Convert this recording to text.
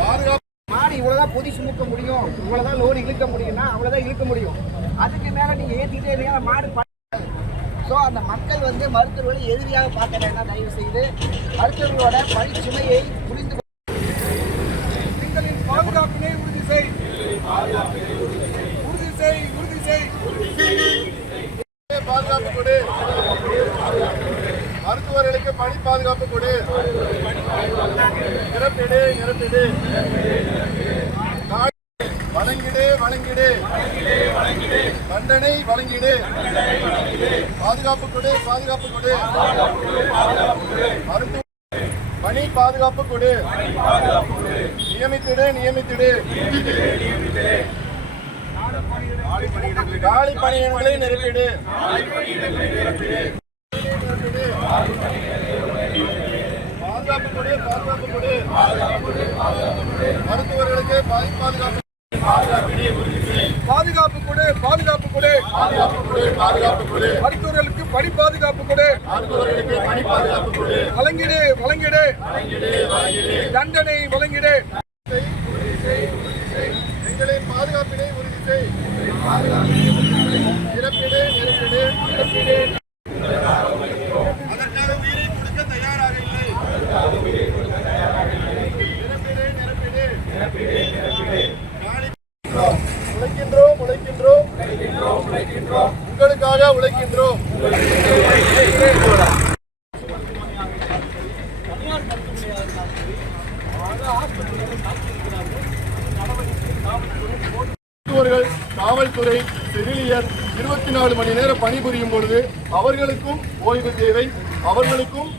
பாதுகாப்பு மாடு இவ்வளோதான் பொதி சுமக்க முடியும் இவ்வளோதான் லோடு இழுக்க முடியும்னா அவ்வளோதான் இழுக்க முடியும். அதுக்கு மேலே நீங்கள் ஏற்றிக்கிட்டே இருந்தீங்கன்னா மாடு ஸோ அந்த மக்கள் வந்து மருத்துவர்களை எதிரியாக பார்க்க வேண்டாம் தயவு செய்து மருத்துவர்களோட பழிச்சுமையை புரிந்து எங்களின் பாதுகாப்பினை உறுதி செய். மருத்துவர்களுக்கு பணி பாதுகாப்பு கொடு. நிரப்பிடு நிரப்பிடு வழங்கிடு வழங்கிடு. தண்டனை வழங்கிடு. பாதுகாப்பு கொடு பாதுகாப்பு கொடு. மருத்துவ பணி பாதுகாப்பு கொடு. நியமித்திடு நியமித்திடு. காலி பணியிடங்களை நிரப்பிடு பாதுகாப்பு கொடு பாதுகாப்பு கொடு மருத்துவர்களுக்கு பணி பாதுகாப்பு பாதுகாப்பு கொடு பாதுகாப்பு கொடு பாதுகாப்பு கொடு மருத்துவர்களுக்கு பணி பாதுகாப்பு கொடு மருத்துவர்களுக்கு பணி பாதுகாப்பு கொடு வழங்கிடு வழங்கிடு தண்டனை வழங்கிடு எங்களின் பாதுகாப்பினை உறுதி செய் நிரப்பிடு நிரப்பிடு நிரப்பிடு உழைக்கின்றோம் உழைக்கின்றோம் உங்களுக்காக உழைக்கின்றோம் மருத்துவர்கள் காவல்துறை செவிலியர் இருபத்தி நாலு மணி நேரம் பணிபுரியும் பொழுது அவர்களுக்கும் ஓய்வு தேவை அவர்களுக்கும்